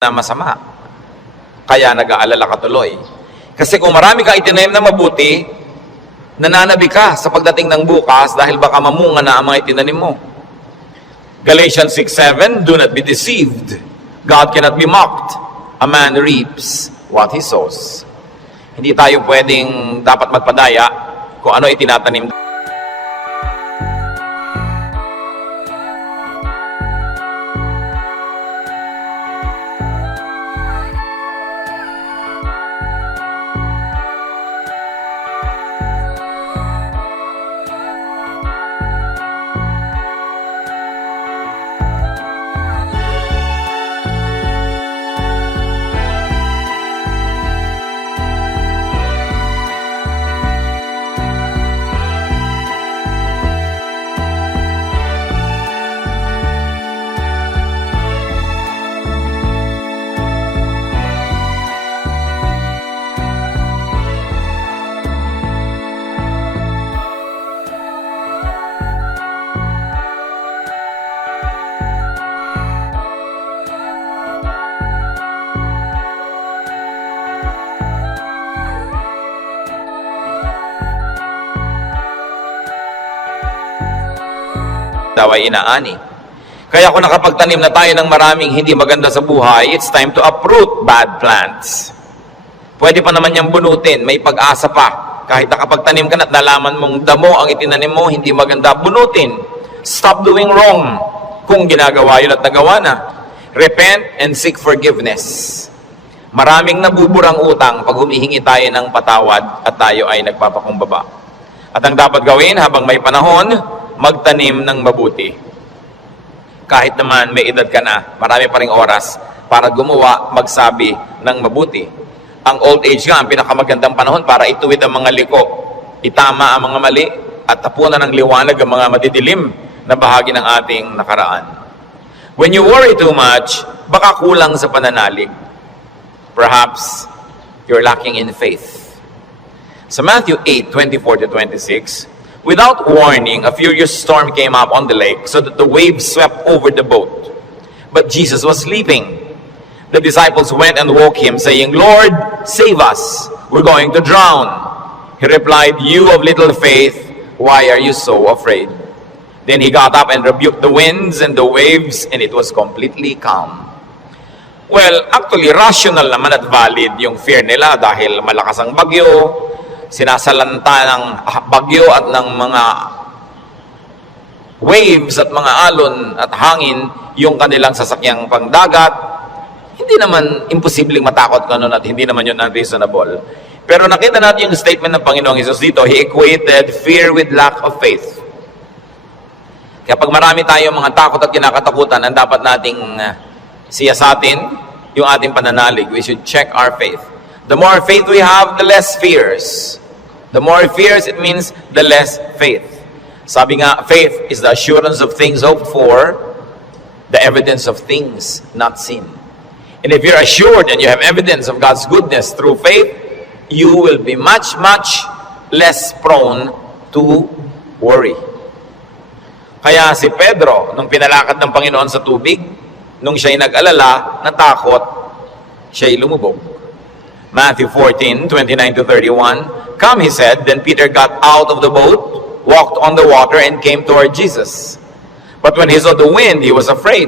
na masama. Kaya nag-aalala ka tuloy. Kasi kung marami kang itinanim na mabuti, nananabi ka sa pagdating ng bukas dahil baka mamunga na ang mga itinanim mo. Galatians 6:7, do not be deceived. God cannot be mocked. A man reaps what he sows. Hindi tayo pwedeng dapat magpadaya kung ano itinatanim. Daw ay inaani. Kaya kung nakapagtanim na tayo ng maraming hindi maganda sa buhay, it's time to uproot bad plants. Pwede pa naman niyang bunutin, may pag-asa pa. Kahit nakapagtanim ka na at nalaman mong damo ang itinanim mo, hindi maganda, bunutin. Stop doing wrong kung ginagawa yun at nagawa na. Repent and seek forgiveness. Maraming nabuburang utang pag humihingi tayo ng patawad at tayo ay nagpapakumbaba. At ang dapat gawin habang may panahon, magtanim ng mabuti. Kahit naman may edad ka na, marami pa ring oras para gumawa, magsabi ng mabuti. Ang old age nga, ang pinakamagandang panahon para ituwid ang mga liko, itama ang mga mali, at tapunan ng liwanag ang mga madidilim na bahagi ng ating nakaraan. When you worry too much, baka kulang sa pananalig. Perhaps you're lacking in faith. Sa Matthew 8:24-26, without warning, a furious storm came up on the lake so that the waves swept over the boat. But Jesus was sleeping. The disciples went and woke him, saying, Lord, save us. We're going to drown. He replied, you of little faith, why are you so afraid? Then he got up and rebuked the winds and the waves, and it was completely calm. Well, actually, rational naman at valid yung fear nila dahil malakas ang bagyo, sinasalanta ng bagyo at ng mga waves at mga alon at hangin yung kanilang sasakyang pangdagat. Hindi naman imposibleng matakot ka nun at hindi naman yun unreasonable. Pero nakita natin yung statement ng Panginoong Hesus dito, He equated fear with lack of faith. Kaya pag marami tayong mga takot at kinakatakutan, ang dapat nating siyasatin yung ating pananalig. We should check our faith. The more faith we have, the less fears. The more fears, it means the less faith. Sabi nga, faith is the assurance of things hoped for, the evidence of things not seen. And if you're assured and you have evidence of God's goodness through faith, you will be much, much less prone to worry. Kaya si Pedro, nung pinalakad ng Panginoon sa tubig, nung siya'y nag-alala, natakot, siya'y lumubog. Matthew 14:29-31, come, he said. Then Peter got out of the boat, walked on the water, and came toward Jesus. But when he saw the wind, he was afraid,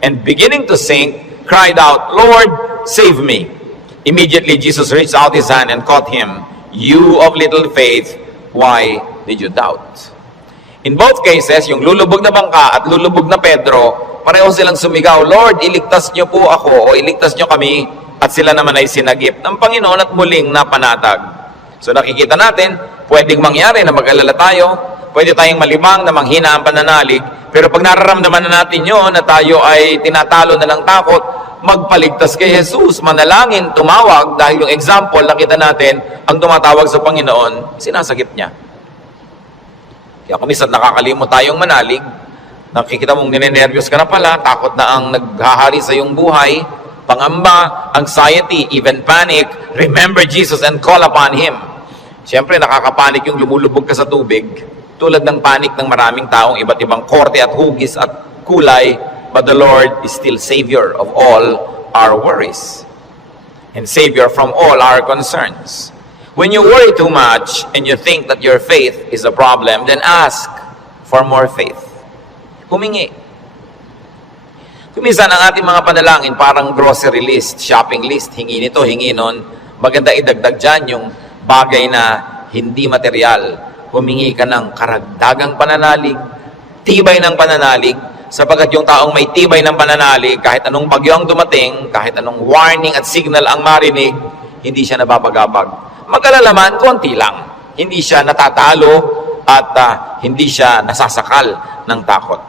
and beginning to sink, cried out, Lord, save me. Immediately Jesus reached out his hand and caught him. You of little faith, why did you doubt? In both cases, yung lulubog na bangka at lulubog na Pedro, pareho silang sumigaw, Lord, iligtas niyo po ako o iligtas niyo kami. At sila naman ay sinagip ng Panginoon at muling napanatag. So nakikita natin, pwedeng mangyari na mag-alala tayo, pwede tayong malimang na manghina ang pananalig, pero pag nararamdaman na natin yun, na tayo ay tinatalo na ng takot, magpaligtas kay Jesus, manalangin, tumawag, dahil yung example, nakita natin, ang tumatawag sa Panginoon, sinasagip niya. Kaya kung minsan nakakalimot tayong manalig, nakikita mong ninenervyos ka na pala, takot na ang naghahari sa iyong buhay, pangamba, anxiety, even panic, remember Jesus and call upon Him. Siyempre, nakakapanik yung lumulubog ka sa tubig, tulad ng panik ng maraming taong iba't ibang korte at hugis at kulay, but the Lord is still Savior of all our worries and Savior from all our concerns. When you worry too much and you think that your faith is a problem, then ask for more faith. Humingi. Kuminsan ang ating mga panalangin parang grocery list, shopping list, hingi nito, hingi nun. Maganda idagdag dyan yung bagay na hindi material. Humingi ka ng karagdagang pananalig, tibay ng pananalig, sapagkat yung taong may tibay ng pananalig, kahit anong bagyo ang dumating, kahit anong warning at signal ang marinig, hindi siya nababagabag. Mag-alala man, konti lang. Hindi siya natatalo at hindi siya nasasakal ng takot.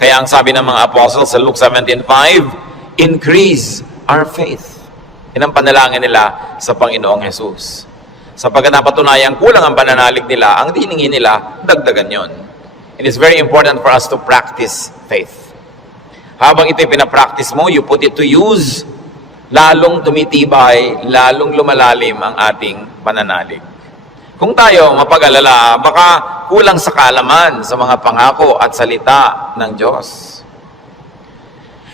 Kaya ang sabi ng mga apostles sa Luke 17:5, increase our faith. Yan ang panalangin nila sa Panginoong Jesus. Sapagkat napatunayang kulang ang pananalig nila, ang hiningi nila, dagdagan yon. It is very important for us to practice faith. Habang ito'y pinapractice mo, you put it to use, lalong tumitibay, lalong lumalalim ang ating pananalig. Kung tayo mapag-alala, baka kulang sa kaalaman sa mga pangako at salita ng Diyos.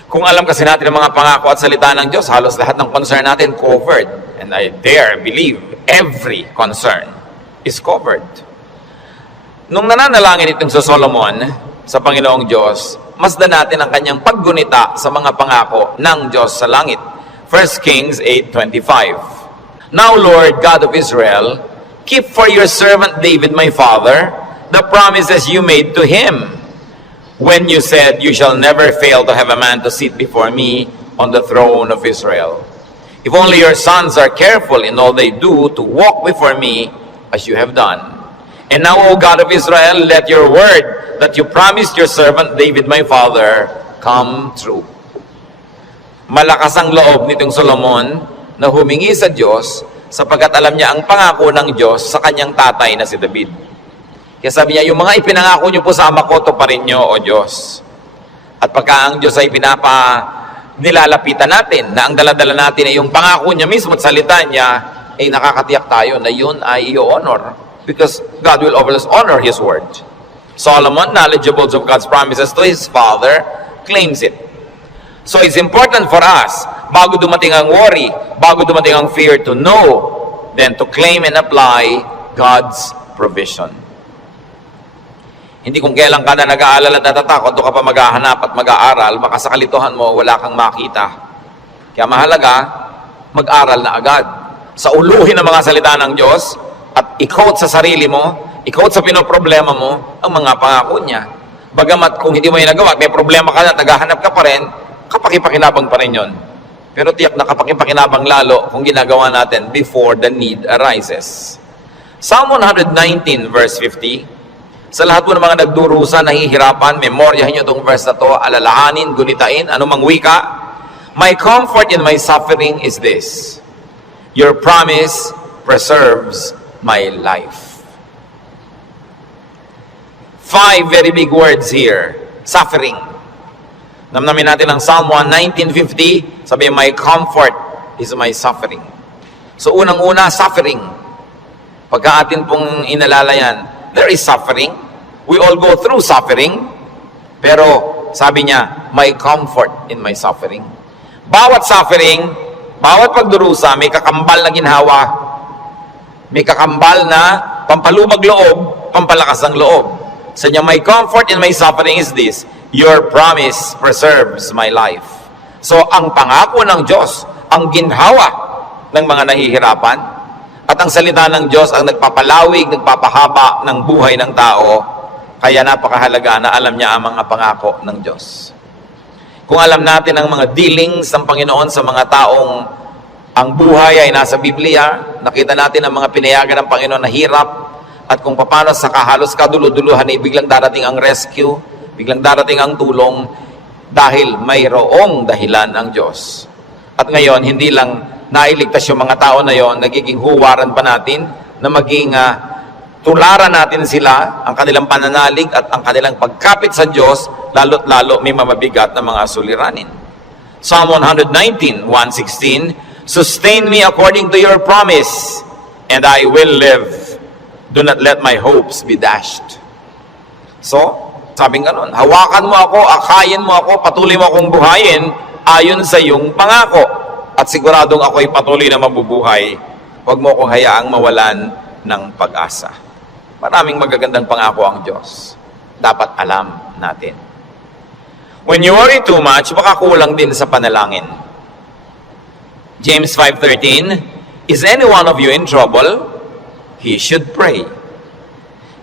Kung alam kasi natin ang mga pangako at salita ng Diyos, halos lahat ng concern natin covered. And I dare believe every concern is covered. Nung nananalangin itong sa Solomon, sa Panginoong Diyos, masdan natin ang kanyang paggunita sa mga pangako ng Diyos sa langit. 1 Kings 8:25. Now, Lord, God of Israel, keep for your servant David, my father, the promises you made to him, when you said, you shall never fail to have a man to sit before me on the throne of Israel. If only your sons are careful in all they do to walk before me as you have done. And now, O God of Israel, let your word that you promised your servant David, my father, come true. Malakas ang loob nitong Solomon na humingi sa Diyos sapagkat alam niya ang pangako ng Diyos sa kanyang tatay na si David. Kaya sabi niya, yung mga ipinangako niyo po sa ama ko, tuparin niyo, O Diyos. At pagka ang Diyos ay nilalapitan natin, na ang daladala natin ay yung pangako niya mismo at salita niya, ay nakakatiyak tayo na yun ay i-honor. Because God will always honor His word. Solomon, knowledgeable of God's promises to his father, claims it. So it's important for us, bago dumating ang worry, bago dumating ang fear, to know, then to claim and apply God's provision. Hindi kung kailan ka na nag-aalala at natatakot, doon ka pa maghahanap at mag-aaral, baka sa kalituhan mo, wala kang makita. Kaya mahalaga, mag-aral na agad. Sa uluhin ng mga salita ng Diyos, at i-quote sa sarili mo, i-quote sa pinoproblema mo, ang mga pangako niya. Bagamat kung hindi mo yung nagawa, may problema ka na, naghahanap ka pa rin, kapakipakinabang pa rin yun. Pero tiyak na kapakipakinabang lalo kung ginagawa natin before the need arises. Psalm 119 verse 50, sa lahat po ng mga nagdurusa, nahihirapan, memoryahin nyo itong verse na to, alalahanin, gunitain, anumang wika. My comfort in my suffering is this: your promise preserves my life. 5 very big words here. Suffering. Namnamin natin ang Psalm 119:50, sabi, my comfort is my suffering. So unang-una, suffering. Pagka atin pong inalala yan, there is suffering. We all go through suffering. Pero sabi niya, my comfort in my suffering. Bawat suffering, bawat pagdurusa, may kakambal na ginhawa. May kakambal na pampalubag loob, pampalakas ng loob. Sa niya, my comfort in my suffering is this: your promise preserves my life. So, ang pangako ng Diyos, ang ginhawa ng mga nahihirapan, at ang salita ng Diyos ang nagpapalawig, nagpapahaba ng buhay ng tao, kaya napakahalaga na alam niya ang mga pangako ng Diyos. Kung alam natin ang mga dealings ng Panginoon sa mga taong ang buhay ay nasa Biblia, nakita natin ang mga pinayagan ng Panginoon na hirap, at kung paano sa kahalos kaduluduluhan ay biglang darating ang rescue, biglang darating ang tulong, dahil mayroong dahilan ang Diyos. At ngayon, hindi lang nailigtas yung mga tao na yon, nagiging huwaran pa natin na maging tularan natin sila, ang kanilang pananalig at ang kanilang pagkapit sa Diyos, lalo't lalo may mamabigat na mga suliranin. Psalm 119:116, sustain me according to your promise, and I will live. Do not let my hopes be dashed. So, sabing ganun, hawakan mo ako, akayin mo ako, patuloy mo akong buhayin, ayon sa iyong pangako. At siguradong ako'y patuloy na mabubuhay. Huwag mo akong hayaang mawalan ng pag-asa. Maraming magagandang pangako ang Diyos. Dapat alam natin. When you worry too much, baka kulang din sa panalangin. James 5:13, is any one of you in trouble? He should pray.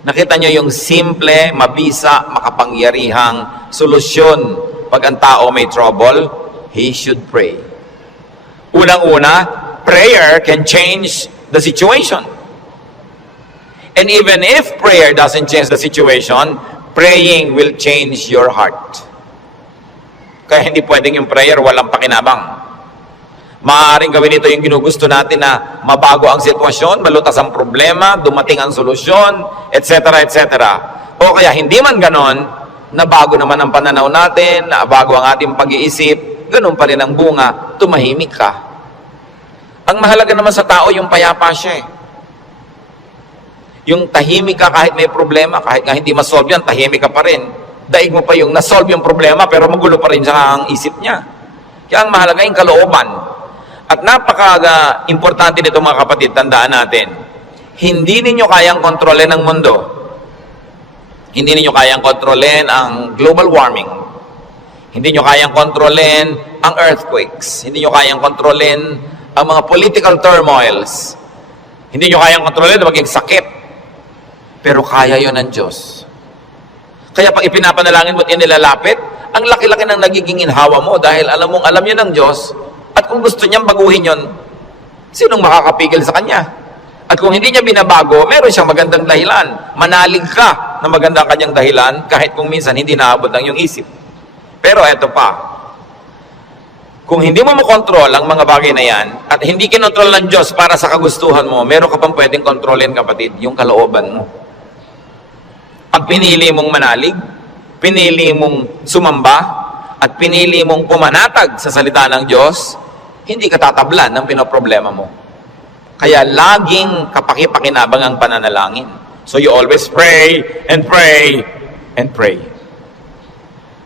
Nakita nyo yung simple, mabisa, makapangyarihang solusyon pag ang tao may trouble? He should pray. Unang-una, prayer can change the situation. And even if prayer doesn't change the situation, praying will change your heart. Kaya hindi pwedeng yung prayer walang pakinabang. Maaaring gawin ito yung ginugusto natin na mabago ang sitwasyon, malutas ang problema, dumating ang solusyon, etc., etc. O kaya hindi man ganon, nabago naman ang pananaw natin, nabago ang ating pag-iisip, ganun pa rin ang bunga, tumahimik ka. Ang mahalaga naman sa tao, yung payapa siya eh. Yung tahimik ka kahit may problema, kahit nga hindi masolve yan, tahimik ka pa rin. Daig mo pa yung nasolve yung problema, pero magulo pa rin siya ang isip niya. Kaya ang mahalaga yung kalooban. At napaka-importante nito mga kapatid, tandaan natin, hindi ninyo kayang kontrolin ang mundo. Hindi ninyo kayang kontrolin ang global warming. Hindi nyo kayang kontrolin ang earthquakes. Hindi nyo kayang kontrolin ang mga political turmoils. Hindi nyo kayang kontrolin na maging sakit. Pero kaya yon ng Diyos. Kaya pag ipinapanalangin mo at inilalapit, ang laki-laki ng nagiging inhawa mo dahil alam mong alam yun ng Diyos. At kung gusto niyang baguhin yon, sinong makakapigil sa Kanya? At kung hindi niya binabago, meron siyang magandang dahilan. Manalig ka na magandang kanyang dahilan kahit kung minsan hindi naabot ng iyong isip. Pero eto pa, kung hindi mo makontrol ang mga bagay na yan at hindi kinontrol ng Diyos para sa kagustuhan mo, meron ka pang pwedeng kontrolin, kapatid, yung kalooban mo. Pag pinili mong manalig, pinili mong sumamba, at pinili mong pumanatag sa salita ng Diyos, hindi ka tatablan ng pinoproblema mo. Kaya laging kapaki-pakinabang ang pananalangin. So you always pray and pray and pray.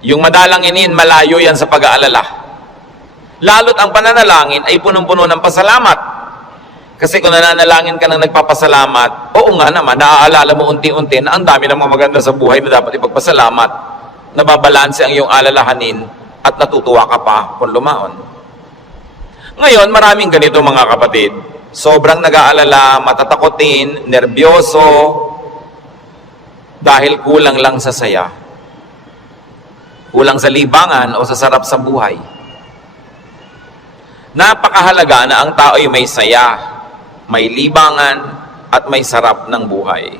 Yung madalanginin, malayo yan sa pag-aalala. Lalo't ang pananalangin ay punong-puno ng pasalamat. Kasi kung nananalangin ka ng nagpapasalamat, oo nga naman, naaalala mo unti-unti na ang dami ng mga maganda sa buhay na dapat ipagpasalamat. Nababalanse ang iyong alalahanin at natutuwa ka pa kung lumaon. Ngayon, maraming ganito mga kapatid. Sobrang nag-aalala, matatakotin, nerbyoso, dahil kulang lang sa saya. Kulang sa libangan o sa sarap sa buhay. Napakahalaga na ang tao ay may saya, may libangan, at may sarap ng buhay.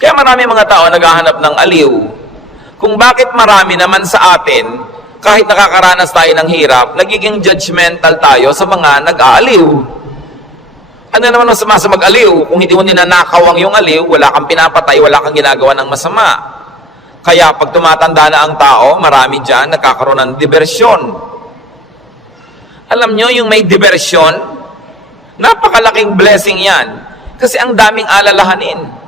Kaya marami mga tao naghahanap ng aliw. Kung bakit marami naman sa atin, kahit nakakaranas tayo ng hirap, nagiging judgmental tayo sa mga nag-aaliw. Ano naman ang sama sa mag-aliw? Kung hindi mo ninanakaw ang iyong aliw, wala kang pinapatay, wala kang ginagawa ng masama. Kaya pag tumatanda na ang tao, marami dyan nagkakaroon ng diversyon. Alam nyo, yung may diversyon, napakalaking blessing yan. Kasi ang daming alalahanin.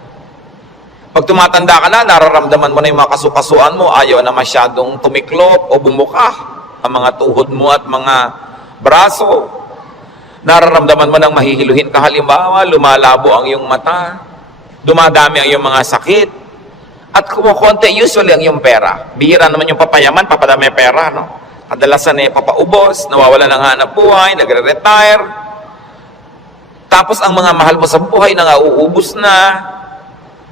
Pag tumatanda ka na, nararamdaman mo na yung mga kasukasuan mo, ayaw na masyadong tumiklop o bumuka ang mga tuhod mo at mga braso. Nararamdaman mo nang mahihiluhin ka, halimbawa, lumalabo ang iyong mata, dumadami ang iyong mga sakit, at kumukonti usually ang iyong pera. Bihira naman yung papayaman, papadami pera, no? Kadalasan eh, papaubos, nawawala ng hanap buhay, nagre-retire. Tapos ang mga mahal mo sa buhay na uubos na.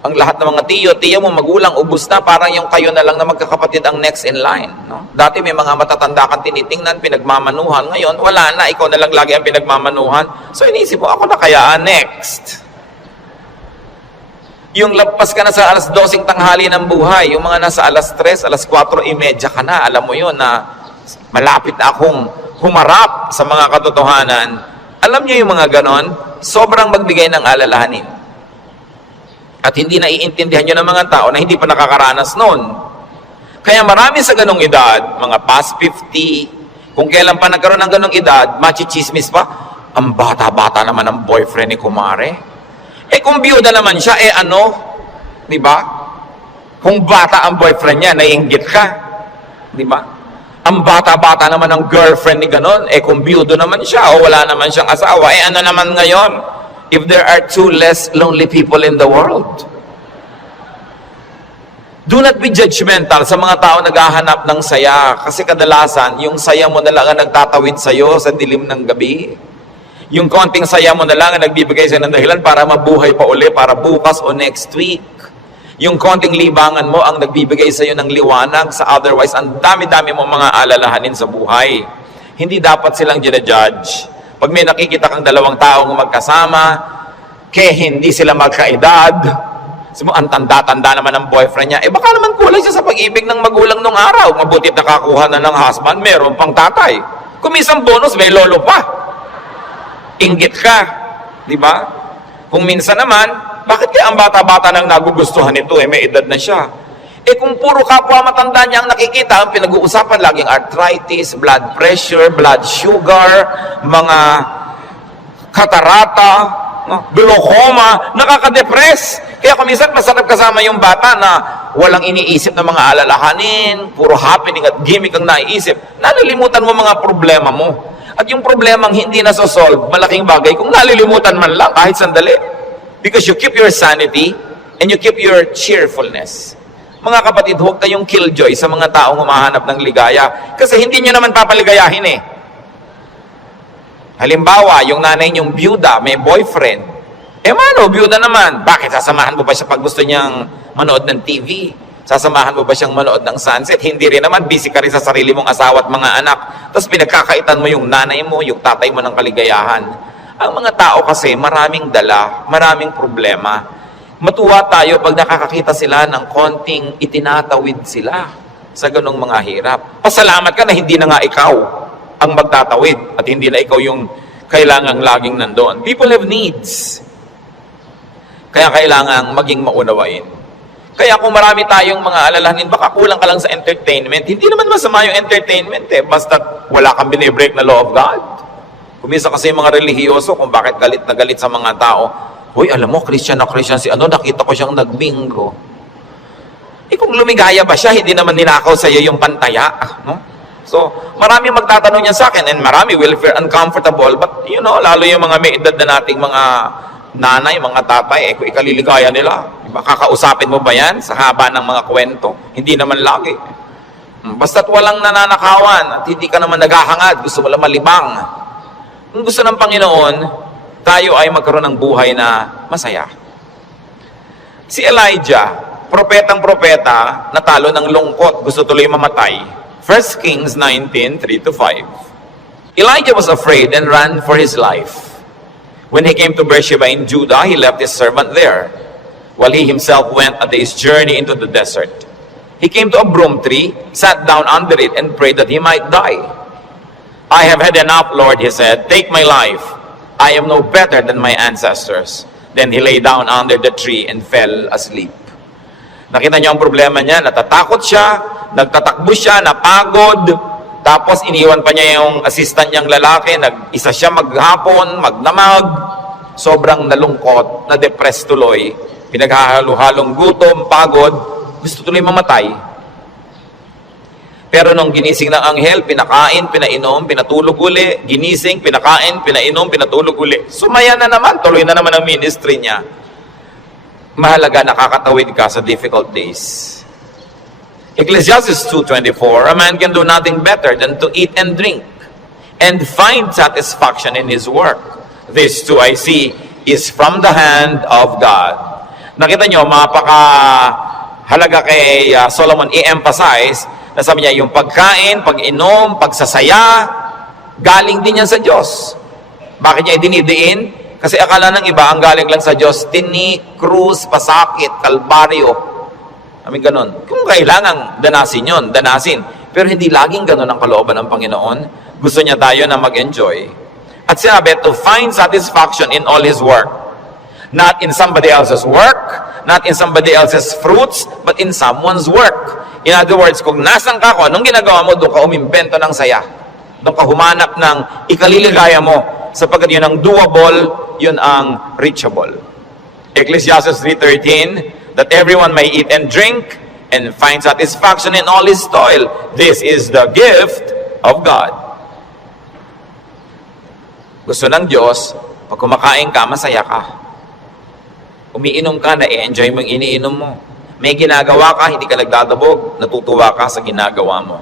Ang lahat ng mga tiyo mo, magulang, ubos na. Parang yung kayo na lang na magkakapatid ang next in line. No? Dati may mga matatanda kang tinitingnan, pinagmamanuhan. Ngayon, wala na. Ikaw na lang lagi ang pinagmamanuhan. So inisip mo, ako na kaya next. Yung lampas ka na sa alas 12 tanghali ng buhay, yung mga nasa alas 3, alas 4:30 ka na, alam mo yun na malapit na akong humarap sa mga katotohanan. Alam niyo yung mga ganon, sobrang magbigay ng alalahanin. At hindi naiintindihan nyo ng mga tao na hindi pa nakakaranas noon. Kaya marami sa ganong edad, mga past 50, kung kailan pa nagkaroon ng ganong edad, machichismis pa, ang bata-bata naman ang boyfriend ni kumare. Eh kung biyuda naman siya, eh ano? Di ba? Kung bata ang boyfriend niya, naiinggit ka. Di ba? Ang bata-bata naman ng girlfriend ni ganon, kung biyudo naman siya o wala naman siyang asawa, ano naman ngayon? If there are 2 less lonely people in the world. Do not be judgmental sa mga tao naghahanap ng saya. Kasi kadalasan, yung saya mo na lang ang nagtatawid sa'yo sa dilim ng gabi. Yung konting saya mo na lang ang nagbibigay sa'yo ng dahilan para mabuhay pa uli, para bukas o next week. Yung konting libangan mo ang nagbibigay sa'yo ng liwanag sa otherwise ang dami-dami mo mga alalahanin sa buhay. Hindi dapat silang ginajudge. Pag may nakikita kang dalawang taong magkasama, hindi sila magkaedad, ang tanda-tanda naman ng boyfriend niya, baka naman kulay siya sa pag-ibig ng magulang nung araw. Mabutit nakakuha na ng husband, meron pang tatay. Kung minsan bonus, may lolo pa. Inggit ka. Di ba? Kung minsan naman, bakit kaya ang bata-bata nang nagugustuhan nito, may edad na siya? Kung puro kapwa matanda niya ang nakikita, ang pinag-uusapan laging arthritis, blood pressure, blood sugar, mga katarata, glaucoma, nakaka-depress. Kaya kung minsan masarap kasama yung bata na walang iniisip na mga alalahanin, puro happening at gimmick ang naiisip, nalilimutan mo mga problema mo. At yung problemang hindi nasosolve, malaking bagay kung nalilimutan man lang kahit sandali. Because you keep your sanity and you keep your cheerfulness. Mga kapatid, huwag kayong killjoy sa mga taong humahanap ng ligaya. Kasi hindi nyo naman papaligayahin Halimbawa, yung nanay niyong byuda, may boyfriend. Mano, byuda naman. Bakit? Sasamahan mo ba siya pag gusto niyang manood ng TV? Sasamahan mo ba siyang manood ng sunset? Hindi rin naman. Busy ka rin sa sarili mong asawa at mga anak. Tapos pinagkakaitan mo yung nanay mo, yung tatay mo ng kaligayahan. Ang mga tao kasi maraming dala, maraming problema. Matuwa tayo pag nakakakita sila ng konting itinatawid sila sa ganong mga hirap. Pasalamat ka na hindi na nga ikaw ang magtatawid at hindi na ikaw yung kailangang laging nandoon. People have needs. Kaya kailangang maging maunawain. Kaya kung marami tayong mga alalahanin, baka kulang ka lang sa entertainment. Hindi naman masama yung entertainment basta wala kang binibreak na law of God. Kumisa kasi yung mga relihiyoso kung bakit galit na galit sa mga tao. Hoy, alam mo, Christian na Christian si nakita ko siyang nagbingo. Kung lumigaya ba siya, hindi naman ninakaw sa iyo yung pantaya. No? So, marami magtatanong niyan sa akin and marami will feel uncomfortable. But, lalo yung mga may edad na nating mga nanay, mga tatay, kung ikaliligaya nila. Diba? Kakausapin mo ba yan sa haba ng mga kwento? Hindi naman lagi. Basta't walang nananakawan at hindi ka naman naghahangad, gusto mo lang malibang. Kung gusto ng Panginoon, tayo ay magkaroon ng buhay na masaya. Si Elijah, propetang-propeta, natalo ng lungkot, gusto tuloy mamatay. 1 Kings 19, 3-5. Elijah was afraid and ran for his life. When he came to Beersheba in Judah, he left his servant there, while he himself went a day's journey into the desert. He came to a broom tree, sat down under it, and prayed that he might die. I have had enough, Lord, he said. Take my life. I am no better than my ancestors. Then he lay down under the tree and fell asleep. Nakita niyo ang problema niya, natatakot siya, nagtatakbo siya, napagod, tapos iniwan pa niya yung assistant niyang lalaki, nag-isa siya maghapon, magdamag, sobrang nalungkot, na-depressed tuloy, pinaghahalo-halong gutom, pagod, gusto tuloy mamatay. Pero nung ginising ng anghel, pinakain, pinainom, pinatulog uli, ginising, pinakain, pinainom, pinatulog uli. Sumaya na naman, tuloy na naman ang ministry niya. Mahalaga, nakakatawid ka sa difficult days. Ecclesiastes 2:24, a man can do nothing better than to eat and drink and find satisfaction in his work. This too I see is from the hand of God. Nakita nyo, mapaka-halaga kay Solomon i-emphasize na sabi niya, yung pagkain, pag-inom, pagsasaya, galing din yan sa Diyos. Bakit niya idinidiin? Kasi akala ng iba, ang galing lang sa Diyos, tinik, krus, pasakit, kalbaryo. Amin ganon. Kung kailangan danasin yun, danasin. Pero hindi laging ganon ang kalooban ng Panginoon. Gusto niya tayo na mag-enjoy. At sinabi, to find satisfaction in all His work. Not in somebody else's work, not in somebody else's fruits, but in someone's work. In other words, kung nasan ka ko, anong ginagawa mo, doon ka umimbento ng saya. Doon ka humanap ng ikaliligaya mo, sapagkat yun ang doable, yun ang reachable. Ecclesiastes 3:13, that everyone may eat and drink and find satisfaction in all his toil. This is the gift of God. Gusto ng Diyos, pag kumakain ka, masaya ka. Umiinom ka, na-enjoy mo yung iniinom mo. May ginagawa ka, hindi ka nagdadabog, natutuwa ka sa ginagawa mo.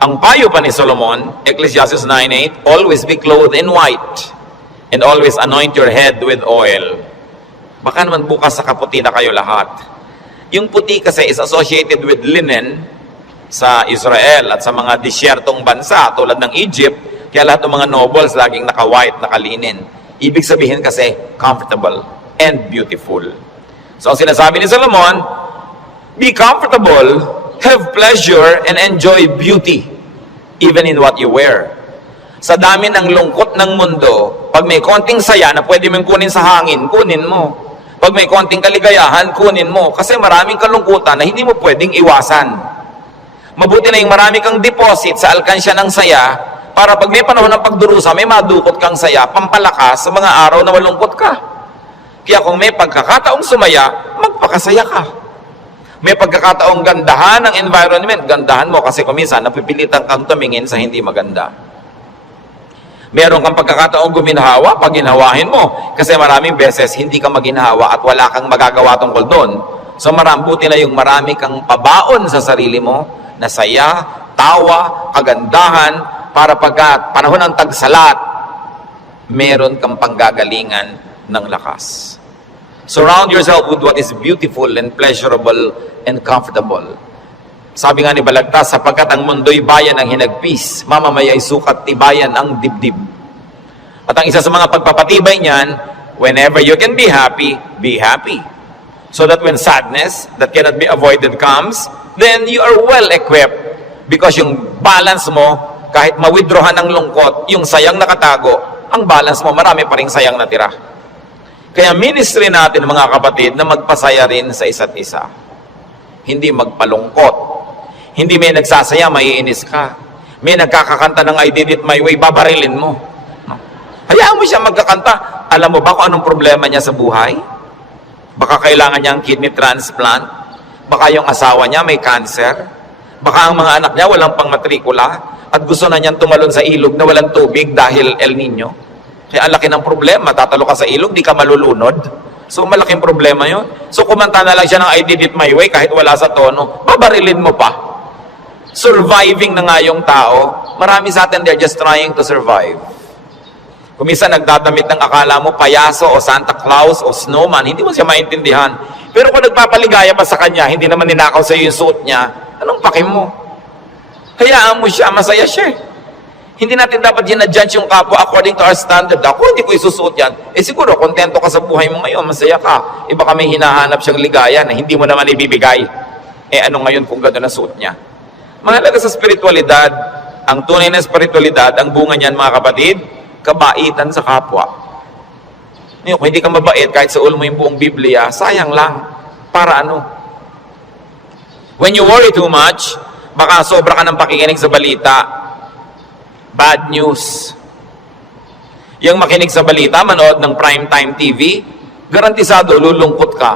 Ang payo pa ni Solomon, Ecclesiastes 9:8, always be clothed in white, and always anoint your head with oil. Baka naman bukas sa kaputi na kayo lahat. Yung puti kasi is associated with linen sa Israel at sa mga disyertong bansa tulad ng Egypt, kaya lahat ng mga nobles laging naka-white, naka-linen. Ibig sabihin kasi, comfortable and beautiful. So, ang sinasabi ni Solomon, be comfortable, have pleasure, and enjoy beauty, even in what you wear. Sa dami ng lungkot ng mundo, pag may konting saya na pwede mong kunin sa hangin, kunin mo. Pag may konting kaligayahan, kunin mo. Kasi maraming kalungkutan na hindi mo pwedeng iwasan. Mabuti na yung marami kang deposit sa alkansya ng saya, para pag may panahon ng pagdurusa, may madukot kang saya, pampalakas sa mga araw na malungkot ka. Kaya kung may pagkakataong sumaya, magpakasaya ka. May pagkakataong gandahan ng environment, gandahan mo kasi kuminsan napipilitan kang tumingin sa hindi maganda. Meron kang pagkakataong guminhawa, pag ginhawahin mo. Kasi maraming beses hindi ka maginhawa at wala kang magagawa tungkol doon. So marambuti na yung marami kang pabaon sa sarili mo, na saya, tawa, kagandahan, para pagka panahon ng tagsalat, meron kang panggagalingan ng lakas. Surround yourself with what is beautiful and pleasurable and comfortable. Sabi nga ni Balagtas, sapagkat ang mundo'y bayan ng hinagpis, mamamaya'y sukat tibayan ang dibdib. At ang isa sa mga pagpapatibay niyan, whenever you can be happy, be happy. So that when sadness that cannot be avoided comes, then you are well equipped. Because yung balance mo, kahit ma-withdrawhan ng lungkot, yung sayang nakatago, ang balance mo, marami pa ring sayang natira. Kaya ministry natin, mga kapatid, na magpasaya rin sa isa't isa. Hindi magpalungkot. Hindi may nagsasaya, maiinis ka. May nagkakakanta ng I did it my way, babarilin mo. No? Hayaan mo siya magkakanta. Alam mo ba kung anong problema niya sa buhay? Baka kailangan niya ang kidney transplant. Baka yung asawa niya may cancer. Baka ang mga anak niya walang pangmatrikula. At gusto na niyang tumalon sa ilog na walang tubig dahil El Nino. Kaya ang laki ng problema. Tatalo ka sa ilog, di ka malulunod. So, malaking problema yun. So, kumanta na lang siya ng I did it my way kahit wala sa tono. Babarilin mo pa. Surviving na nga yung tao. Marami sa atin, they're just trying to survive. Kung minsan nagdadamit ng akala mo payaso o Santa Claus o snowman, hindi mo siya maintindihan. Pero kung nagpapaligaya pa sa kanya, hindi naman ninakaw sa iyo yung suot niya, anong pakim mo? Hayaan mo siya, masaya siya. Hindi natin dapat ginadjudge yung kapwa according to our standard. Ako, hindi ko isusuot yan. Eh siguro, kontento ka sa buhay mo ngayon, masaya ka. Iba ka may hinahanap siyang ligaya na hindi mo naman ibibigay. Eh ano ngayon kung gano'n na suot niya? Mahalaga sa spiritualidad, ang tunay na spiritualidad, ang bunga niyan mga kapatid, kabaitan sa kapwa. Kung hindi ka mabait, kahit sa ulo mo yung buong Biblia, sayang lang. Para ano? When you worry too much, baka sobra ka ng pakikinig sa balita. Bad news. Yung makinig sa balita, manood ng primetime TV, garantisado, lulungkot ka.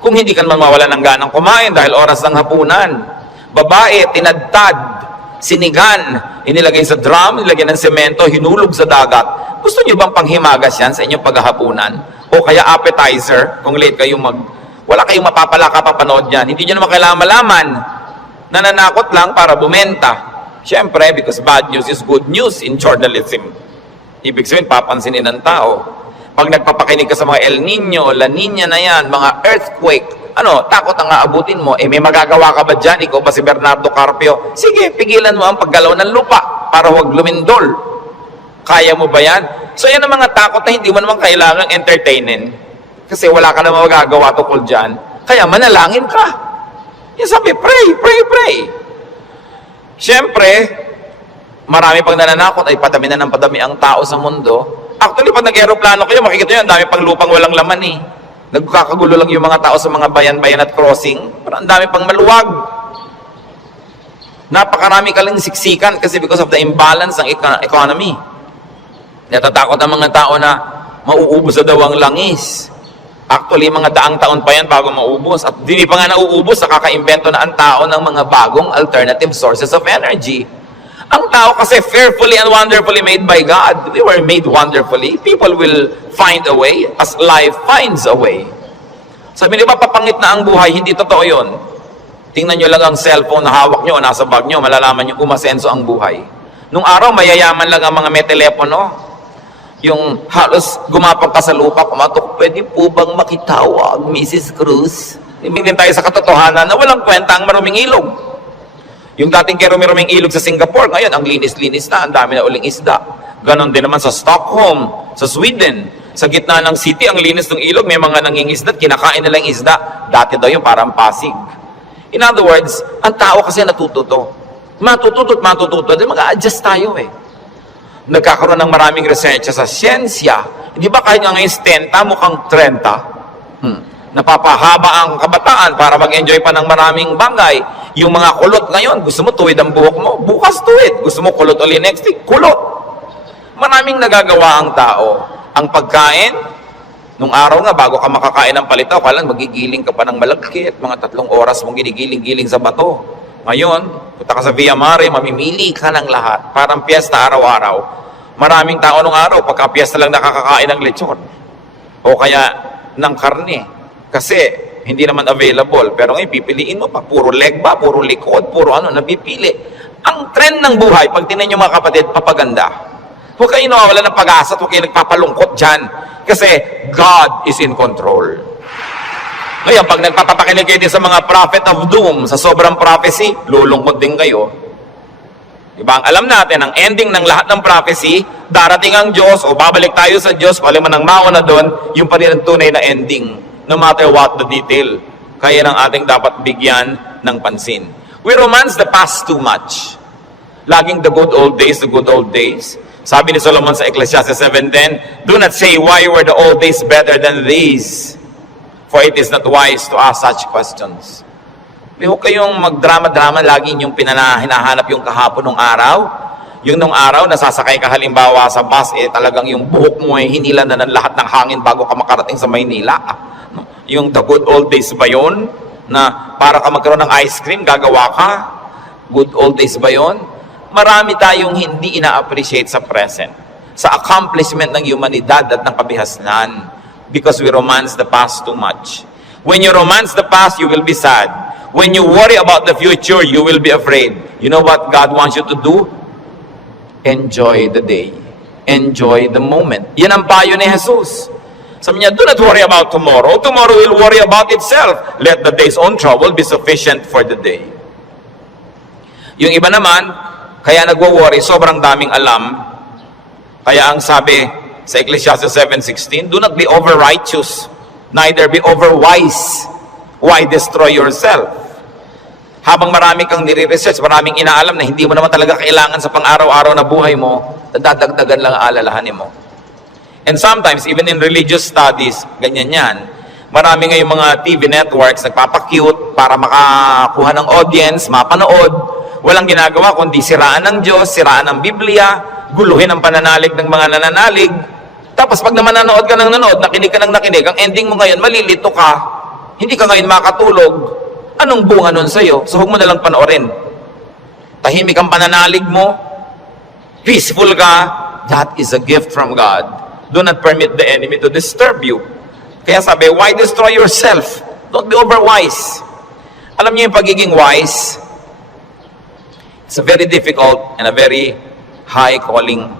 Kung hindi ka naman mawala ng ganang kumain dahil oras ng hapunan. Babae, tinadtad, sinigan, inilagay sa drum, nilagay ng semento, hinulog sa dagat. Gusto niyo bang panghimagas yan sa inyong paghahapunan? O kaya appetizer, kung late kayo wala kayong mapapala kapapanood yan. Hindi niyo naman kailangan malaman. Nananakot lang para bumenta. Siyempre, because bad news is good news in journalism. Ibig sabihin, papansinin ng tao. Pag nagpapakinig ka sa mga El Nino, La Nina na yan, mga earthquake, takot ang aabutin mo. Eh, may magagawa ka ba dyan? Ikaw ba si Bernardo Carpio? Sige, pigilan mo ang paggalaw ng lupa para huwag lumindol. Kaya mo ba yan? So, yan ang mga takot na hindi mo naman kailangang entertainin. Kasi wala ka naman magagawa tungkol dyan. Kaya manalangin ka. Yan sabi, pray, pray, pray. Siyempre, marami pang nananakot ay padami na ng padami ang tao sa mundo. Actually, pag nag-aeroplano kayo, makikita nyo, ang dami pang lupang walang laman eh. Nagkakagulo lang yung mga tao sa mga bayan-bayan at crossing. Parang ang dami pang maluwag. Napakarami ka lang siksikan kasi because of the imbalance ng economy. Natatakot ang mga tao na mauubos na daw ang langis. Actually, mga daang taon pa yan bago maubos. At hindi pa nga nauubos, nakaka-invento na ang tao ng mga bagong alternative sources of energy. Ang tao kasi fearfully and wonderfully made by God. We were made wonderfully. People will find a way as life finds a way. Sabi niyo ba, papangit na ang buhay? Hindi totoo yun. Tingnan nyo lang ang cellphone na hawak nyo o nasa bag nyo, malalaman nyo umasenso ang buhay. Nung araw, mayayaman lang ang mga may telepono. Yung halos gumapag ka sa lupa, kumatok, pwede po bang makitawag, Mrs. Cruz? Hindi tayo sa katotohanan na walang kwenta ang maruming ilog. Yung dating maruming ilog sa Singapore, ngayon, ang linis-linis na, ang dami na uling isda. Ganon din naman sa Stockholm, sa Sweden. Sa gitna ng city, ang linis ng ilog, may mga nangingisda at kinakain nilang isda. Dati daw yung parang Pasig. In other words, ang tao kasi natututo. Matututo at matututo. Mag-a-adjust tayo eh. Nagkakaroon ng maraming research sa siyensya. Hindi ba kahit nga ngayon 10, mukhang 30? Napapahaba ang kabataan para mag-enjoy pa ng maraming bagay. Yung mga kulot ngayon, gusto mo tuwid ang buhok mo, bukas tuwid. Gusto mo kulot ulit next week, kulot. Maraming nagagawa ang tao. Ang pagkain, nung araw nga, bago ka makakain ng palitaw, kailan magigiling ka pa ng malagkit, mga 3 oras mong ginigiling-giling sa bato. Ngayon, punta ka sa Via Mare, mamimili ka ng lahat. Parang piyesta araw-araw. Maraming tao nung araw, pagka piyesta lang nakakakain ng lechon. O kaya ng karne. Kasi hindi naman available. Pero ngayon, pipiliin mo pa. Puro leg ba? Puro likod? Puro napipili. Ang trend ng buhay, pag tinan nyo mga kapatid, papaganda. Huwag kayo nawawala ng pag-asa at huwag kayo nagpapalungkot dyan. Kasi God is in control. Ngayon, pag nagpapapakinig kayo din sa mga prophet of doom, sa sobrang prophecy, lulungkot din kayo. Diba? Ang alam natin, ang ending ng lahat ng prophecy, darating ang Diyos, o babalik tayo sa Diyos, pala man ang mauna doon, yung pa rin ang tunay na ending. No matter what the detail. Kaya ng ating dapat bigyan ng pansin. We romance the past too much. Laging the good old days, the good old days. Sabi ni Solomon sa Ecclesiastes 7:10, do not say, why were the old days better than these? For it is not wise to ask such questions. Huwag kayong magdrama-drama, lagi yung hinahanap yung kahapon ng araw. Yung nung araw, nasasakay ka halimbawa sa bus, talagang yung buhok mo hinila na ng lahat ng hangin bago ka makarating sa Maynila. Yung the good old days ba yun? Na para ka magkaroon ng ice cream, gagawa ka? Good old days ba yun? Marami tayong hindi ina-appreciate sa present. Sa accomplishment ng humanidad at ng kabihasnan. Because we romance the past too much. When you romance the past, you will be sad. When you worry about the future, you will be afraid. You know what God wants you to do? Enjoy the day. Enjoy the moment. Yan ang payo ni Jesus. Sabi niya, do not worry about tomorrow. Tomorrow will worry about itself. Let the day's own trouble be sufficient for the day. Yung iba naman, kaya nagwo-worry, sobrang daming alam. Kaya ang sabi sa Ecclesiastes 7:16, do not be over-righteous, neither be over-wise. Why destroy yourself? Habang marami kang nire-research, maraming inaalam na hindi mo naman talaga kailangan sa pang-araw-araw na buhay mo, dadagdagan lang ang alalahanin mo. And sometimes, even in religious studies, ganyan yan. Marami ngayong mga TV networks nagpapakute para makakuha ng audience, mapanood. Walang ginagawa kundi siraan ng Diyos, siraan ng Biblia, guluhin ang pananalig ng mga nananalig. Tapos pag naman nanood ka ng nanood, nakinig ka ng nakinig, ang ending mo ngayon, malilito ka. Hindi ka ngayon makatulog. Anong bunga nun sa'yo? So huwag mo nalang panoorin. Tahimik ang pananalig mo. Peaceful ka. That is a gift from God. Do not permit the enemy to disturb you. Kaya sabi, why destroy yourself? Don't be overwise. Alam niyo yung pagiging wise, it's a very difficult and a very high calling.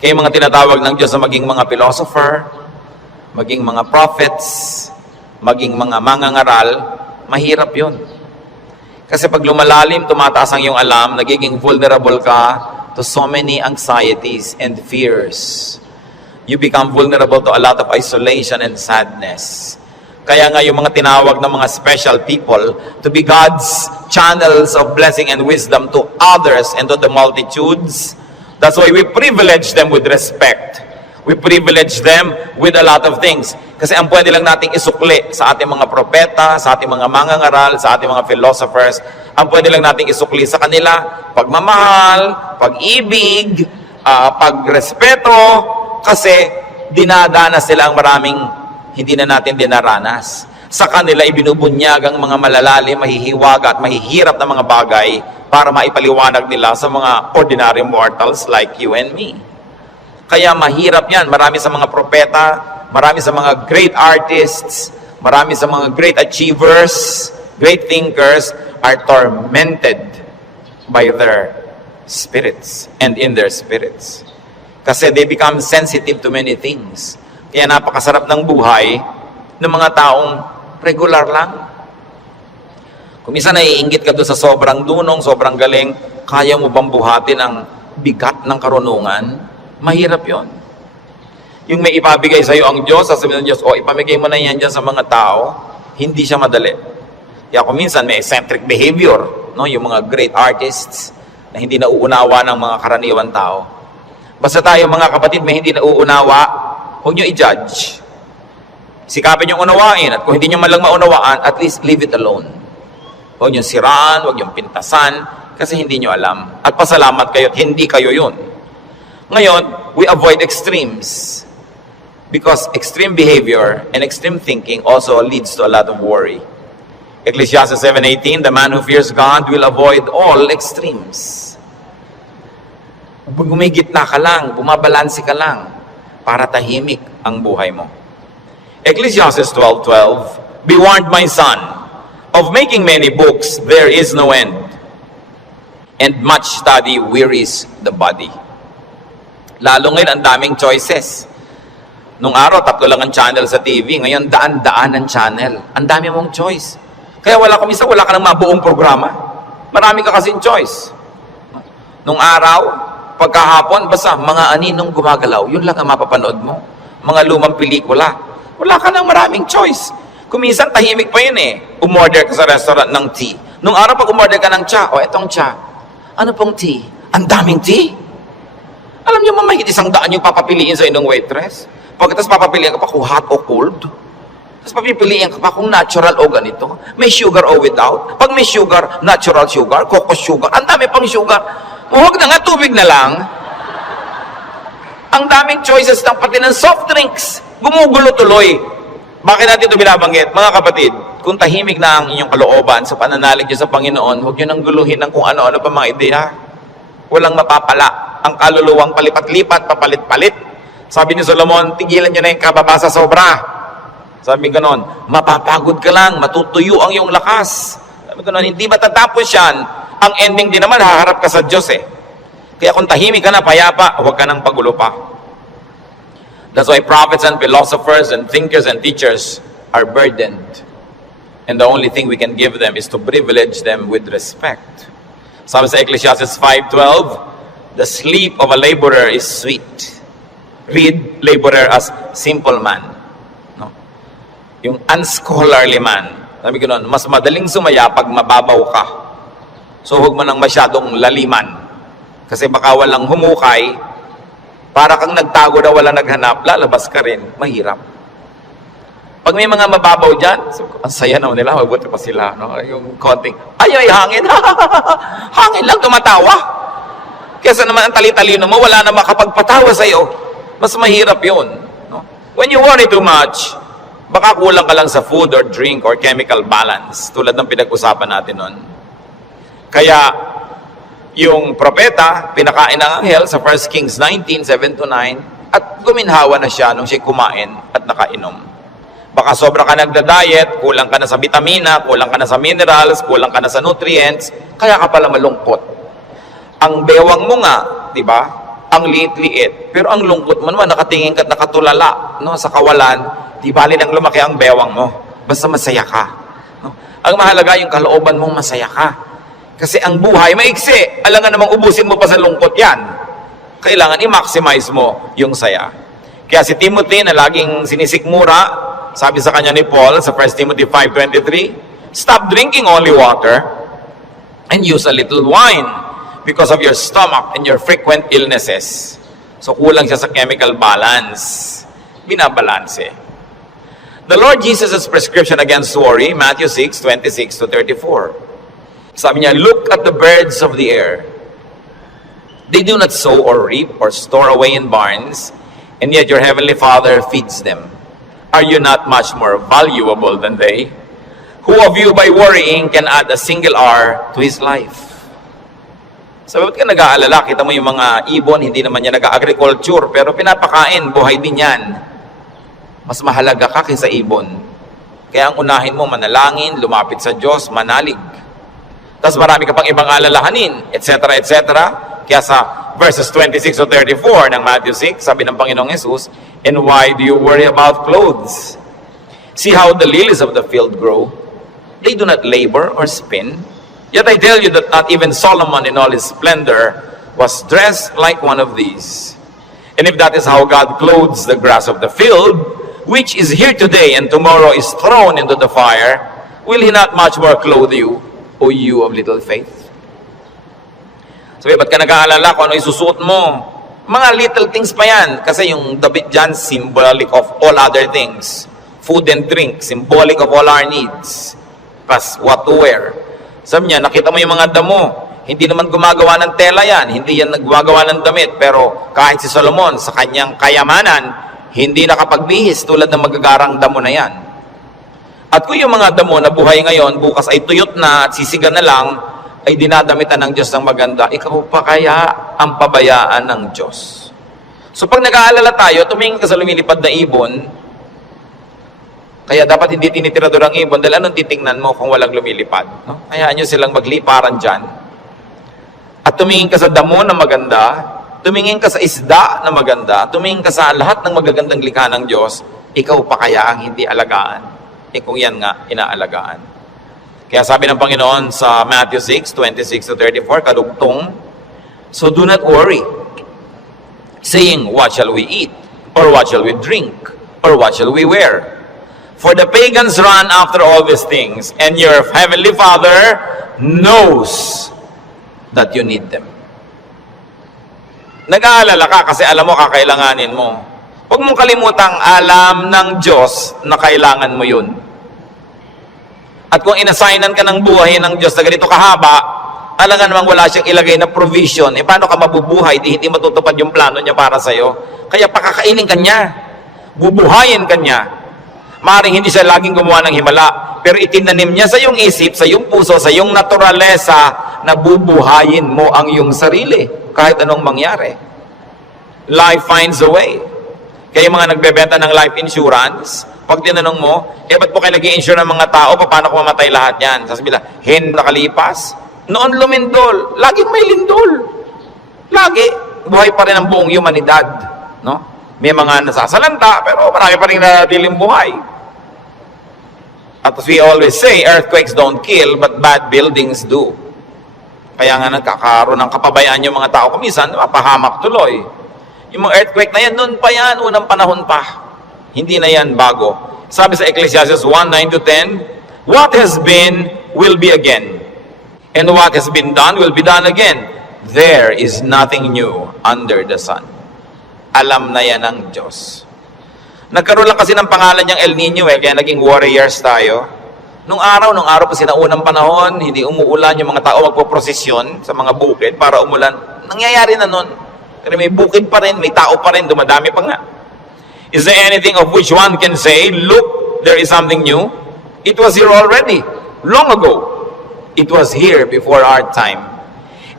Kaya mga tinatawag ng Diyos na maging mga philosopher, maging mga prophets, maging mga mangangaral, mahirap yun. Kasi pag lumalalim, tumataas ang iyong alam, nagiging vulnerable ka to so many anxieties and fears. You become vulnerable to a lot of isolation and sadness. Kaya nga yung mga tinawag ng mga special people to be God's channels of blessing and wisdom to others and to the multitudes. That's why we privilege them with respect. We privilege them with a lot of things. Kasi ang pwede lang nating isukli sa ating mga propeta, sa ating mga mangangaral, sa ating mga philosophers, ang pwede lang nating isukli sa kanila, pagmamahal, pag-ibig, pagrespeto, kasi dinadanas nila ang maraming hindi na natin dinaranas. Sa kanila ibinubunyag ang mga malalalim, mahihiwaga at mahihirap na mga bagay para maipaliwanag nila sa mga ordinary mortals like you and me. Kaya mahirap yan. Marami sa mga propeta, marami sa mga great artists, marami sa mga great achievers, great thinkers are tormented by their spirits and in their spirits. Kasi they become sensitive to many things. Kaya napakasarap ng buhay ng mga taong regular lang. Kung minsan naiinggit ka doon sa sobrang dunong, sobrang galing, kaya mo bang buhatin ang bigat ng karunungan? Mahirap yon. Yung may ipabigay sa iyo ang Diyos, sasabihin ng Diyos, ipamigay mo na yan dyan sa mga tao, hindi siya madali. Kaya kung minsan may eccentric behavior, no? Yung mga great artists na hindi nauunawa ng mga karaniwan tao. Basta tayo mga kapatid, may hindi nauunawa, huwag nyo i-judge. Sikapin yung unawain, at kung hindi nyo malang maunawaan, at least leave it alone. Huwag nyo siraan, huwag nyo pintasan, kasi hindi nyo alam. At pasalamat kayo, hindi kayo yun. Ngayon, we avoid extremes. Because extreme behavior and extreme thinking also leads to a lot of worry. Ecclesiastes 7:18, the man who fears God will avoid all extremes. Gumigitna ka lang, bumabalansi ka lang, para tahimik ang buhay mo. Ecclesiastes 12:12, be warned, my son, of making many books there is no end, and much study wearies the body. Lalo ngayon, ang daming choices. Nung araw, 3 lang ang channel sa TV. Ngayon, daan-daan ang channel. Ang dami mong choice. Kaya wala ka nang mabuong programa. Marami ka kasing choice. Nung araw, pagkahapon, basta mga aninong gumagalaw, yun lang ang mapapanood mo. Mga lumang pelikula. Wala ka nang maraming choice. Kuminsan, tahimik pa yun eh. Umorder ka sa restaurant ng tea. Nung araw, pag umorder ka ng cha, etong cha. Ano pong tea? Ang daming tea. Alam niyo, mahigit 100 yung papapiliin sa inyong waitress. Pagkatapos papapiliin ka pa kung hot o cold. Tapos papipiliin ka pa kung natural o ganito. May sugar o without. Pag may sugar, natural sugar, coco sugar. Ang dami pang sugar. Huwag na nga, tubig na lang. Ang daming choices ng pati ng soft drinks. Gumugulo tuloy. Bakit natin ito binabanggit? Mga kapatid, kung tahimik na ang inyong kalooban sa pananalig niyo sa Panginoon, huwag niyo nang guluhin ng kung ano-ano pa mga ideya. Walang mapapala. Ang kaluluwang palipat-lipat, papalit-palit. Sabi ni Solomon, tigilan niyo na yung kababasa sobra. Sabi ganon, mapapagod ka lang, matutuyo ang iyong lakas. Sabi ganon, hindi matatapos yan. Ang ending din naman, haharap ka sa Diyos eh. Kaya kung tahimik ka na, payapa, huwag ka nang pagulo pa. That's why prophets and philosophers and thinkers and teachers are burdened. And the only thing we can give them is to privilege them with respect. Sabi sa Ecclesiastes 5:12, the sleep of a laborer is sweet. Read laborer as simple man. No? Yung unscholarly man. Sabi ko noon, mas madaling sumaya pag mababaw ka. So huwag mo nang masyadong laliman. Kasi baka walang humukay, para kang nagtago na walang naghanap, lalabas ka rin, mahirap. Pag may mga mababaw dyan, ang saya naman nila, mabuti pa sila. No? Yung konting, ay hangin. Hangin lang, tumatawa. Kesa naman ang tali-talino mo, wala na makapagpatawa sa'yo. Mas mahirap yun. No? When you worry too much, baka kulang ka lang sa food or drink or chemical balance, tulad ng pinag-usapan natin nun. Kaya, yung propeta, pinakain ng anghel sa 1 Kings 19:7-9, at guminhawa na siya nung siya kumain at nakainom. Baka sobra ka nagda-diet, kulang ka na sa vitamina, kulang ka na sa minerals, kulang ka na sa nutrients, kaya ka pala malungkot. Ang bewang mo nga, di ba? Ang liit-liit. Pero ang lungkot mo naman, nakatingin ka at nakatulala, no? Sa kawalan, di bali nang lumaki ang bewang mo. Basta masaya ka. No? Ang mahalaga yung kalooban mong masaya ka. Kasi ang buhay maiksi. Alangan namang ubusin mo pa sa lungkot yan. Kailangan i-maximize mo yung saya. Kaya si Timothy na laging sinisikmura, sabi sa kanya ni Paul sa 1 Timothy 5:23, stop drinking only water and use a little wine because of your stomach and your frequent illnesses. So kulang siya sa chemical balance. Binabalanse. The Lord Jesus' prescription against worry, Matthew 6:26-34. Sabi niya, look at the birds of the air. They do not sow or reap or store away in barns, and yet your heavenly Father feeds them. Are you not much more valuable than they? Who of you by worrying can add a single hour to his life? So, ba't ka nag-aalala? Kita mo yung mga ibon, hindi naman yan nag-agriculture, pero pinapakain, buhay din yan. Mas mahalaga ka kaysa ibon. Kaya ang unahin mo, manalangin, lumapit sa Diyos, manalig. Tapos marami ka pang ibang alalahanin, etc., etc. Kaya sa verses 26 to 34 ng Matthew 6, sabi ng Panginoong Jesus, "And why do you worry about clothes? See how the lilies of the field grow. They do not labor or spin. Yet I tell you that not even Solomon in all his splendor was dressed like one of these. And if that is how God clothes the grass of the field, which is here today and tomorrow is thrown into the fire, will He not much more clothe you, O you of little faith?" Sabi, ba't ka nag-aalala kung ano isusuot mo? Mga little things pa yan. Kasi yung damit dyan, symbolic of all other things. Food and drink, symbolic of all our needs. Plus, what to wear. Sabi niya, nakita mo yung mga damo. Hindi naman gumagawa ng tela yan. Hindi yan naggagawa ng damit. Pero kahit si Solomon, sa kanyang kayamanan, hindi nakapagbihis tulad ng magagarang damo na yan. At kung yung mga damo na buhay ngayon, bukas ay tuyot na at sisigan na lang, ay dinadamitan ng Diyos ng maganda, ikaw pa kaya ang pabayaan ng Diyos? So pag nag-aalala tayo, tumingin ka sa lumilipad na ibon, kaya dapat hindi tinitirador ang ibon, dahil anong titingnan mo kung walang lumilipad? No? Hayaan nyo silang magliparan dyan. At tumingin ka sa damo na maganda, tumingin ka sa isda na maganda, tumingin ka sa lahat ng magagandang likha ng Diyos, ikaw pa kaya ang hindi alagaan? Kung yan nga, inaalagaan. Kaya sabi ng Panginoon sa Matthew 6, 26 to 34, kadugtong, "So do not worry, saying, what shall we eat? Or what shall we drink? Or what shall we wear? For the pagans run after all these things, and your heavenly Father knows that you need them." Nag-aalala ka kasi alam mo kakailanganin mo. Huwag mong kalimutang alam ng Diyos na kailangan mo yun. At kung inassignan ka ng buhay ng Diyos na ganito kahaba, alam nga namang wala siyang ilagay na provision, paano ka mabubuhay, hindi matutupad yung plano niya para sa'yo? Kaya pakakainin ka niya, bubuhayin ka niya. Maaaring hindi siya laging gumawa ng himala, pero itinanim niya sa iyong isip, sa iyong puso, sa iyong naturalesa, na bubuhayin mo ang iyong sarili, kahit anong mangyari. Life finds a way. Kaya yung mga nagbebenta ng life insurance, pag tinanong mo, ba't po kayo nag-i-insure ng mga tao, paano kung mamatay lahat yan? Sasabihin nila, nakalipas. Noon lumindol, laging may lindol. Lagi, buhay pa rin ang buong humanidad. No? May mga nasasalanta, pero marami pa rin natiling buhay. At as we always say, earthquakes don't kill, but bad buildings do. Kaya nga nagkakaroon ng kapabayaan yung mga tao. Kumisan, mapahamak tuloy. Yung mga earthquake na yan, noon pa yan, unang panahon pa. Hindi na yan bago. Sabi sa Ecclesiastes 1:9-10, "What has been, will be again. And what has been done, will be done again. There is nothing new under the sun." Alam na yan ng Diyos. Nagkaroon lang kasi ng pangalan niyang El Nino kaya naging warriors tayo. Nung araw pa sinaunang panahon, hindi umuulan, yung mga tao magpoprosesyon sa mga bukid para umulan. Nangyayari na nun. Pero may bukid pa rin, may tao pa rin, dumadami pa nga. Is there anything of which one can say, "Look, there is something new"? It was here already, long ago. It was here before our time.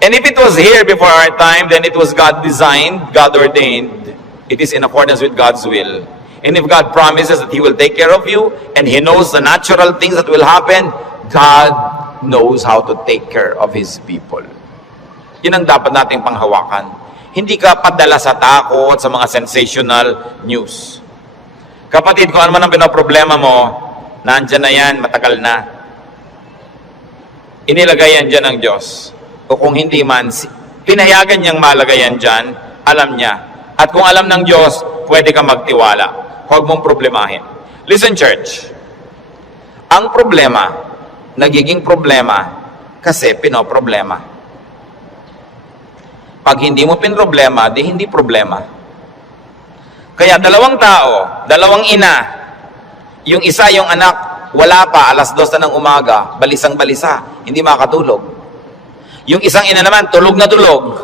And if it was here before our time, then it was God designed, God ordained. It is in accordance with God's will. And if God promises that He will take care of you, and He knows the natural things that will happen, God knows how to take care of His people. Yun ang dapat nating panghawakan. Hindi ka padala sa takot, sa mga sensational news. Kapatid, kung ano man ang pinoproblema mo, nandyan na yan, matagal na. Inilagay yan dyan ng Diyos. O kung hindi man, pinayagan niyang malagay yan dyan, alam niya. At kung alam ng Diyos, pwede ka magtiwala. Huwag mong problemahin. Listen, church. Ang problema, nagiging problema, kasi pinoproblema. Pag hindi mo pinroblema, di hindi problema. Kaya dalawang tao, dalawang ina, yung isa yung anak, wala pa, 2:00 na ng umaga, balisang-balisa, hindi makatulog. Yung isang ina naman, tulog na tulog.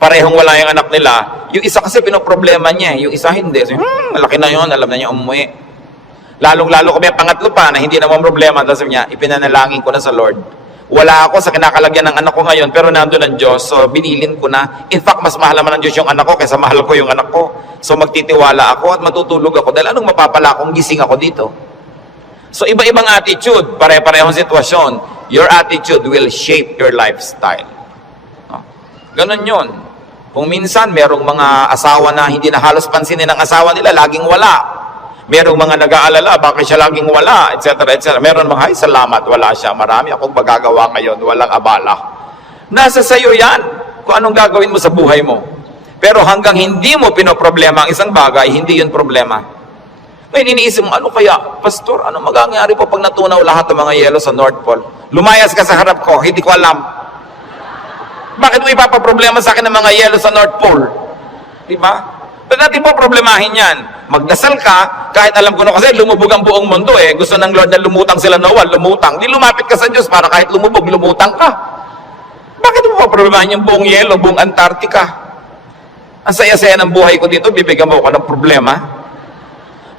Parehong wala yung anak nila. Yung isa kasi pinoproblema niya, yung isa hindi. So, malaki na yun, alam na niya umuwi. Lalong-lalo kami ang pangatlo pa na hindi naman problema. Tapos sabi niya, ipinanalangin ko na sa Lord. Wala ako sa kinakalagyan ng anak ko ngayon, pero nandun ang Diyos. So, binilin ko na. In fact, mas mahal naman ng Diyos yung anak ko kaysa mahal ko yung anak ko. So, magtitiwala ako at matutulog ako. Dahil anong mapapala kung gising ako dito? So, iba-ibang attitude, pare-parehong sitwasyon. Your attitude will shape your lifestyle. No? Ganon yun. Kung minsan, merong mga asawa na hindi na halos pansinin ng asawa nila, laging wala. Merong mga nag-aalala, bakit siya laging wala, etc. etc. Meron mga, ay salamat, wala siya. Marami akong magagawa ngayon, walang abala. Nasa sayo yan, kung anong gagawin mo sa buhay mo. Pero hanggang hindi mo pinoproblema ang isang bagay, hindi yun problema. Ngayon iniisip mo, ano kaya, Pastor, ano magagangyari po pag natunaw lahat ng mga yelo sa North Pole? Lumayas ka sa harap ko, hindi ko alam. Bakit mo ipapaproblema sa akin ng mga yelo sa North Pole? Diba? Ba't natin po problemahin yan? Magdasal ka, kahit alam ko na kasi lumubog ang buong mundo eh. Gusto ng Lord na lumutang sila Noah, lumutang. Di lumapit ka sa Diyos para kahit lumubog, lumutang ka. Bakit mo pa problemahin yung buong yelo, buong Antarctica? Ang saya-saya ng buhay ko dito, bibigyan mo ko ng problema.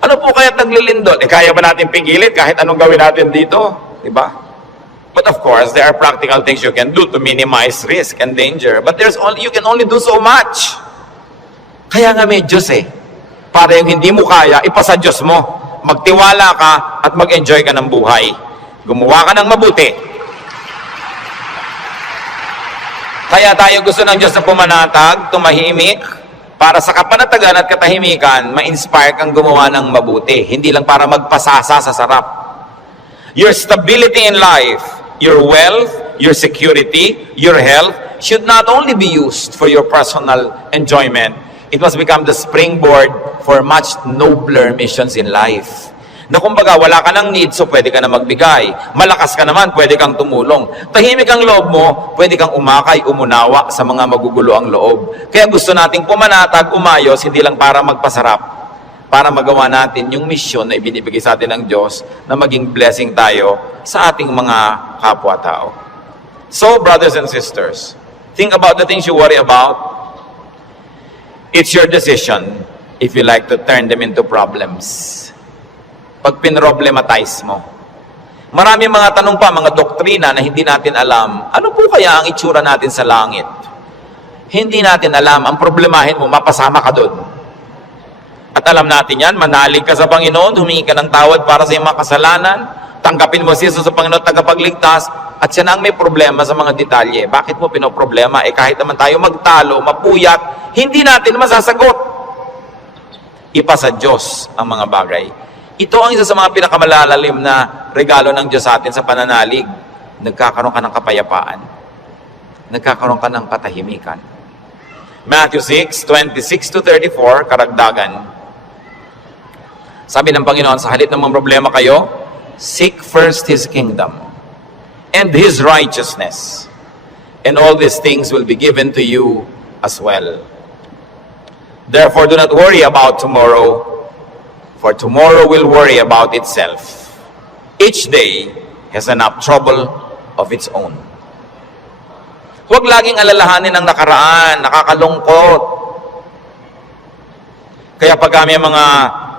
Ano po kaya't naglilindol? Kaya ba natin pigilit kahit anong gawin natin dito? Diba? But of course, there are practical things you can do to minimize risk and danger. But you can only do so much. Kaya nga may Diyos eh. Para yung hindi mo kaya, ipasa Diyos mo. Magtiwala ka at mag-enjoy ka ng buhay. Gumawa ka ng mabuti. Kaya tayo gusto ng Diyos na pumanatag, tumahimik, para sa kapanatagan at katahimikan, ma-inspire kang gumawa ng mabuti. Hindi lang para magpasasa sa sarap. Your stability in life, your wealth, your security, your health, should not only be used for your personal enjoyment. It must become the springboard for much nobler missions in life. Na kumbaga, wala ka ng need, so pwede ka na magbigay. Malakas ka naman, pwede kang tumulong. Tahimik ang loob mo, pwede kang umakay, umunawa sa mga magugulo ang loob. Kaya gusto nating pumanatag, umayos, hindi lang para magpasarap. Para magawa natin yung mission na ibinibigay sa atin ng Diyos na maging blessing tayo sa ating mga kapwa-tao. So, brothers and sisters, think about the things you worry about. It's your decision if you like to turn them into problems. Pag pinroblematize mo. Marami mga tanong pa, mga doktrina na hindi natin alam. Ano po kaya ang itsura natin sa langit? Hindi natin alam. Ang problemahin mo, mapasama ka doon. At alam natin yan, manalig ka sa Panginoon, humingi ka ng tawad para sa iyong mga kasalanan, tanggapin mo si Jesus sa Panginoon tagapagligtas, at siya na ang may problema sa mga detalye. Bakit mo pinoproblema? Kahit naman tayo magtalo, mapuyat, hindi natin masasagot. Ipa sa Diyos ang mga bagay. Ito ang isa sa mga pinakamalalalim na regalo ng Diyos sa atin sa pananalig. Nagkakaroon ka ng kapayapaan. Nagkakaroon ka ng katahimikan. Matthew 6:26-34, karagdagan. Sabi ng Panginoon, sa halip ng mga problema kayo, seek first His kingdom and His righteousness, and all these things will be given to you as well. Therefore, do not worry about tomorrow, for tomorrow will worry about itself. Each day has enough trouble of its own. Huwag laging alalahanin ang nakaraan, nakakalungkot. Kaya pag kami mga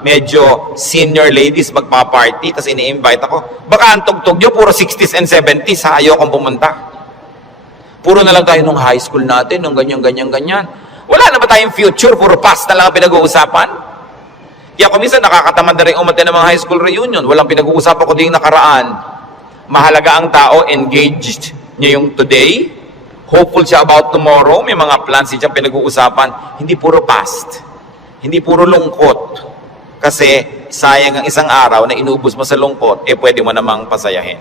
medyo senior ladies magpa-party, tapos ini-invite ako, baka ang tugtog nyo, puro 60s and 70s, ha, ayokong pumunta. Puro na lang tayo nung high school natin, nung ganyan. Wala na ba tayong future? Puro past na lang ang pinag-uusapan? Kaya kung minsan nakakatamad na rin umaten ng mga high school reunion, walang pinag-uusapan ko din nakaraan. Mahalaga ang tao, engaged niya yung today, hopeful siya about tomorrow, may mga plans siya pinag-uusapan, hindi puro past, hindi puro lungkot. Kasi sayang ang isang araw na inubos mo sa lungkot, pwede mo namang pasayahin.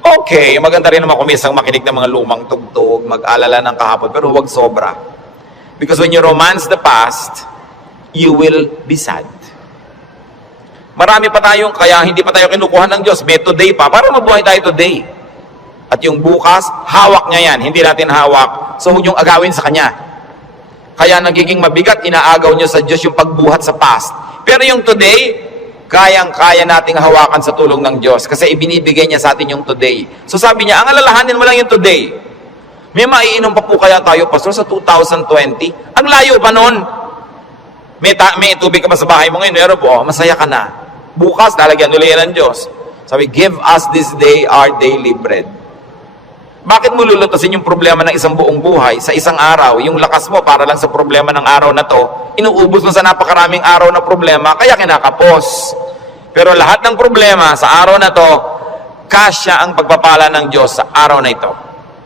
Okay, maganda rin naman kumisang makinig ng mga lumang tugtog, mag-alala ng kahapon, pero huwag sobra. Because when you romance the past, you will be sad. Marami pa tayong, kaya hindi pa tayo kinukuha ng Diyos, may today pa, para mabuhay tayo today. At yung bukas, hawak niya yan, hindi natin hawak, so huwag yung agawin sa Kanya. Kaya nagiging mabigat, inaagaw niyo sa Diyos yung pagbuhat sa past. Pero yung today, kayang-kaya nating hawakan sa tulong ng Diyos kasi ibinibigay niya sa atin yung today. So sabi niya, ang alalahanin mo lang yung today. May maiinom pa po kaya tayo, Pastor, sa 2020? Ang layo pa nun. May tubig ka pa sa bahay mo ngayon, meron po, masaya ka na. Bukas, lalagyan ulit yan ng Diyos. Sabi, give us this day our daily bread. Bakit mo lulutasin yung problema ng isang buong buhay sa isang araw? Yung lakas mo para lang sa problema ng araw na to, inuubos mo sa napakaraming araw na problema, kaya kinakapos. Pero lahat ng problema sa araw na to, kasya ang pagpapala ng Diyos sa araw na ito.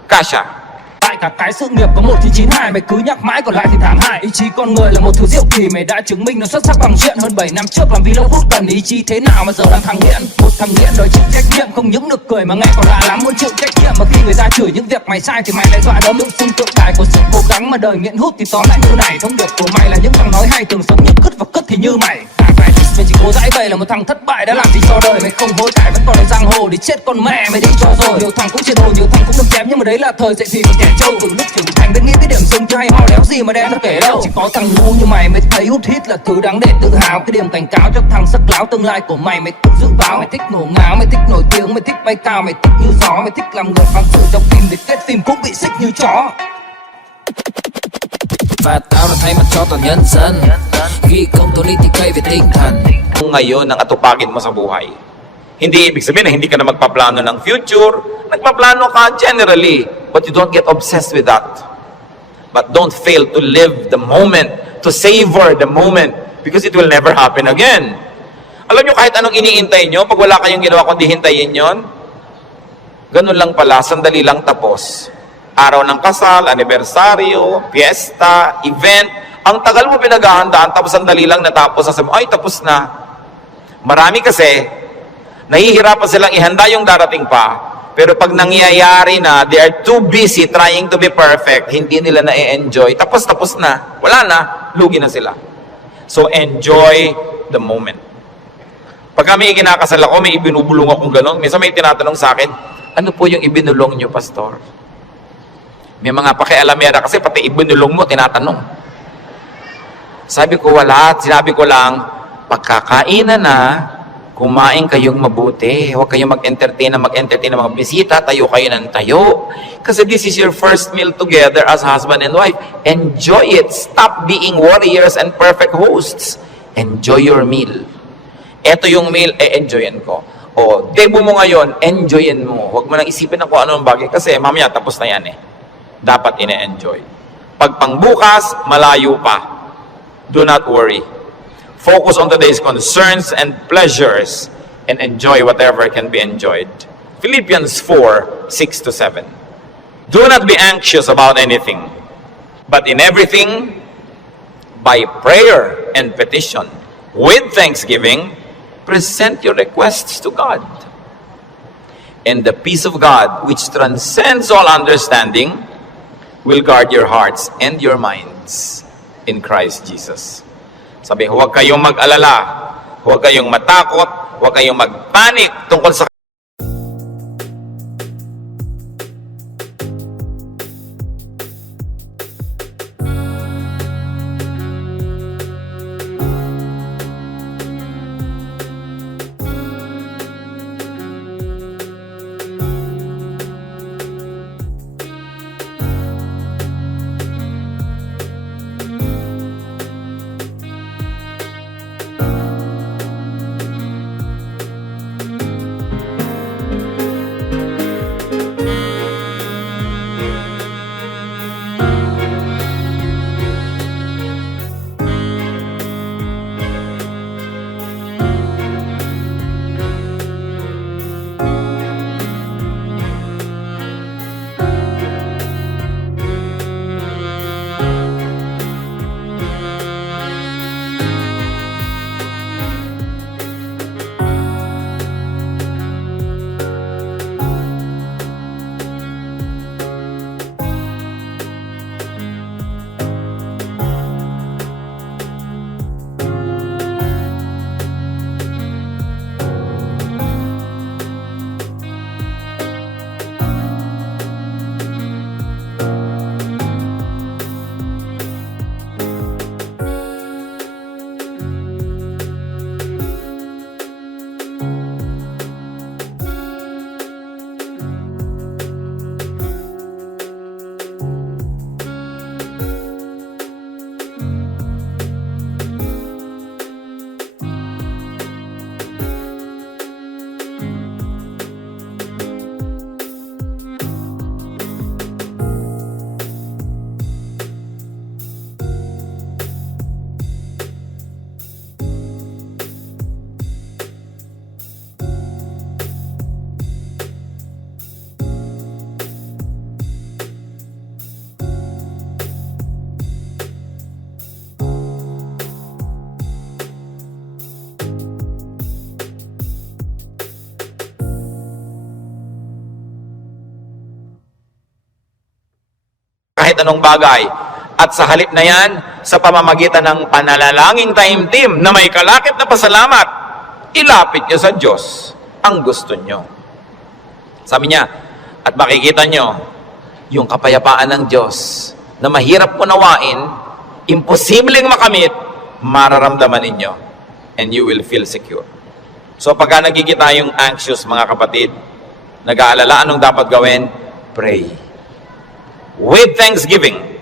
Kasya. Tại cả cái sự nghiệp có 1992, mày cứ nhắc mãi còn lại thì thảm hại. Ý chí con người là một thứ diệu kỳ, mày đã chứng minh nó xuất sắc bằng chuyện. Hơn 7 năm trước làm vì lâu phút cần ý chí thế nào mà giờ đang thằng nghiện. Một thằng nghiện đòi chịu trách nhiệm, không những được cười mà ngay còn lạ lắm muốn chịu trách nhiệm. Mà khi người ta chửi những việc mày sai thì mày lại dọa đớm. Những sinh tượng đài của sự cố gắng mà đời nghiện hút thì tóm lại như này. Thông điệp của mày là những thằng nói hay thường sống như cứt và cứt thì như mày. Mày chỉ cố dãi vậy là một thằng thất bại đã làm gì cho đời. Mày không hối cải vẫn còn ở giang hồ thì chết con mẹ mày đi cho rồi. Nhiều thằng cũng chia đồ, nhiều thằng cũng được chém, nhưng mà đấy là thời dậy thì còn trẻ trâu. Từ lúc trưởng thành đến nghĩ cái điểm dừng cho hay ho đéo gì mà đem ra kể đâu. Chỉ có thằng ngu như mày mới thấy hút hít là thứ đáng để tự hào. Cái điểm cảnh cáo cho thằng sắc láo tương lai của mày. Mày tự dự báo, mày thích ngổ ngáo, mày thích nổi tiếng, mày thích bay cao, mày thích như gió, mày thích làm người phán xử trong phim để kết phim cũng bị xích như chó. Và tao đã thay mặt cho toàn nhân dân, ghi công Tony TK về tinh thần. Kung ngayon ang atupagin mo sa buhay. Hindi ibig sabihin na hindi ka na magpaplano ng future. Nagpaplano ka generally, but you don't get obsessed with that. But don't fail to live the moment, to savor the moment, because it will never happen again. Alam nyo, kahit anong iniintay nyo, pag wala kayong ginawa kundi hintayin yon, ganun lang pala, sandali lang tapos. Araw ng kasal, anibersaryo, fiesta, event, ang tagal mo pinaghahandaan, tapos sandali lang natapos, sasabi, ay, tapos na. Marami kasi, nahihirapan silang ihanda yung darating pa, pero pag nangyayari na, they are too busy trying to be perfect, hindi nila na-enjoy, tapos na, wala na, lugi na sila. So, enjoy the moment. Pag kami kinakasal ako, may ibinubulong akong gano'n, minsan may tinatanong sa akin, ano po yung ibinulong nyo, Pastor? May mga pakialamera kasi pati ibinulong mo, tinatanong. Sabi ko, wala. Sinabi ko lang, pagkakainan na, kumain kayong mabuti. Huwag kayong mag-entertain ng mga bisita. Tayo kayo ng tayo. Kasi this is your first meal together as husband and wife. Enjoy it. Stop being warriors and perfect hosts. Enjoy your meal. Ito yung meal, enjoyin ko. O, debo mo ngayon, enjoyin mo. Huwag mo nang isipin na kung ano ang bagay. Kasi mamaya, tapos na yan eh. Dapat ine-enjoy. Pag pangbukas, malayo pa. Do not worry. Focus on today's concerns and pleasures and enjoy whatever can be enjoyed. Philippians 4:6-7. Do not be anxious about anything, but in everything, by prayer and petition, with thanksgiving, present your requests to God. And the peace of God, which transcends all understanding, will guard your hearts and your minds in Christ Jesus. Sabi, huwag kayong mag-alala, huwag kayong matakot, huwag kayong mag-panic tungkol sa kahit anong bagay. At sa halip na yan, sa pamamagitan ng panalangin taimtim na may kalakip na pasalamat, ilapit nyo sa Diyos ang gusto nyo. Sabi niya, at makikita nyo, yung kapayapaan ng Diyos na mahirap unawain, imposibleng makamit, mararamdaman ninyo, and you will feel secure. So pagka nagkikita yung anxious, mga kapatid, nag-aalala, anong dapat gawin? Pray. With thanksgiving,